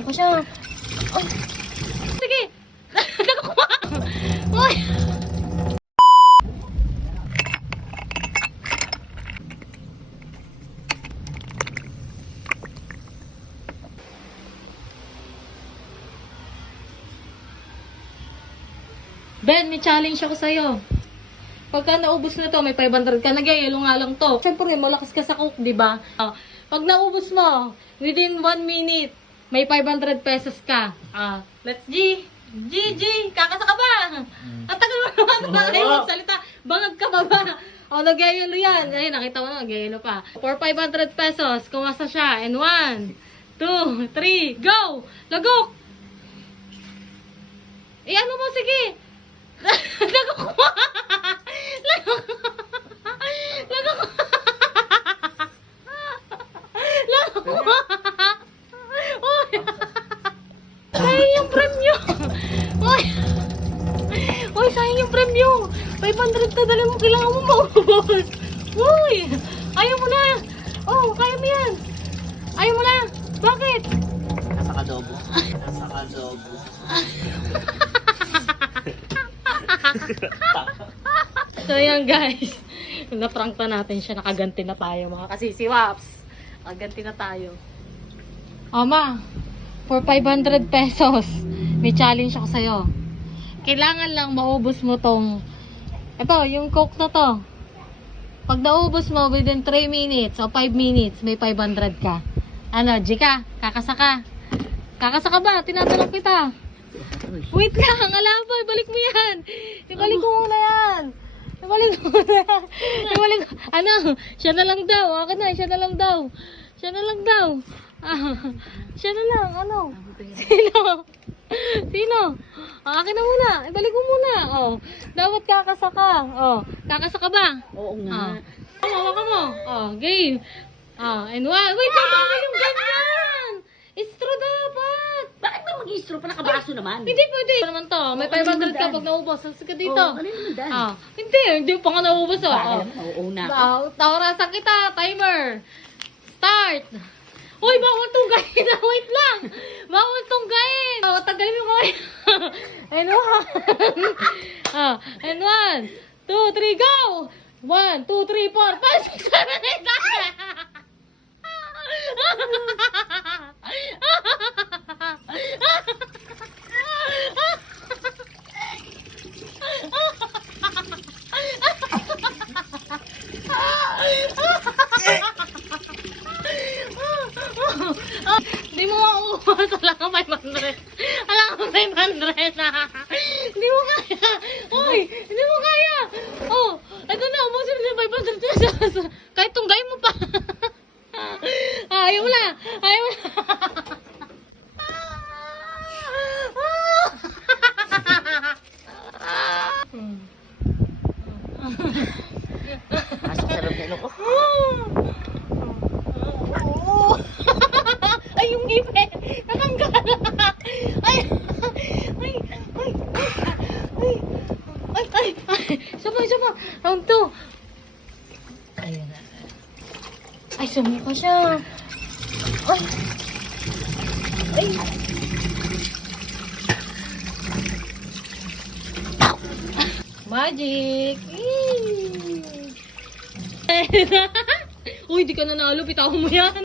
Ako siya. Oh. Sige. Nakakuha. Uy. Ben, may challenge ako sa'yo. Pagka naubos na to, may 500 ka. Nagyayelo nga lang to. Siyempre, malakas ka sa cook, di ba? Pag naubos mo, within 1 minute, may 500 pesos ka. Let's G. G. Kakasa ka ba? Ang tagal mo naman. Ayaw magsalita. Bangag ka ba ba? Nagyayelo yan. Ay, nakita mo na, nagyayelo pa. For 500 pesos, kumasa siya. And 1, 2, 3, go! Lagok! Ano mo, sige! Nagkukuha! Nagkukuha! Uy! Sayang yung premyo! Uy! Uy, sayang yung premyo! 500 na dala mo, kailangan mo maubos! Uy! Ayaw mo na! Oh, kaya mo yan! Ayaw mo na! Bakit? Nasa kadobo. Nasa kadobo. So yan guys, na-prank na natin siya, nakaganti na tayo mga kasisiwaps. Nakaganti na tayo. Oma, for 500 pesos, may challenge ako sa'yo. Kailangan lang maubos mo tong, ito, yung coke na to. Pag naubos mo within 3 minutes o 5 minutes, may 500 ka. Ano, Jika, kakasa ka. Kakasa ka ba? Tinatanong kita. Wait lang, alaba, ibalik mo yan. Ibalik mo muna yan. Ibalik mo muna yan. Ibalik mo. Ano, siya na lang daw. Akin na, siya na lang daw. Siya na lang daw. Siya na lang, ano? Sino? Sino? Akin na muna. Ibalik mo muna. Dapat kakasa ka. Kakasa ka ba? Oo nga. Hawakan mo. Game. And one. Wait, tama yung ganyan. Istro dapat. Bakit ba mag-istro pa? Nakabaso naman. Hindi pwede. Ano naman to? May 500 ka pag naubos. Sige dito. Ano naman daan? Hindi pa nga naubos. Oo na ako. Orasan kita. Timer. Start. Uy, bawal tunggayin na. Wait lang. Bawal tunggayin. Tagalin mo ko. And one. And 1, 2, 3, go. 1, 2, 3, 4, 5, 6, 7, 8, 9. Hindi mo mauubos. Wala kang 500. Wala kang 500 na. Hindi mo kaya. Uy, hindi mo kaya. Ito na. Ubusin mo yung 500 pesos. Kahit tunggay mo pa. Ayaw mo na. Ayaw mo na. Pasok sa loob na ilo ko. Ay, yung ngipin. Natanggal. Ay. Sama. Round 2. Ayun na. Ay, sumuka siya. Ay. Magic. Uy, di ka nanalo. Bitawan mo yan.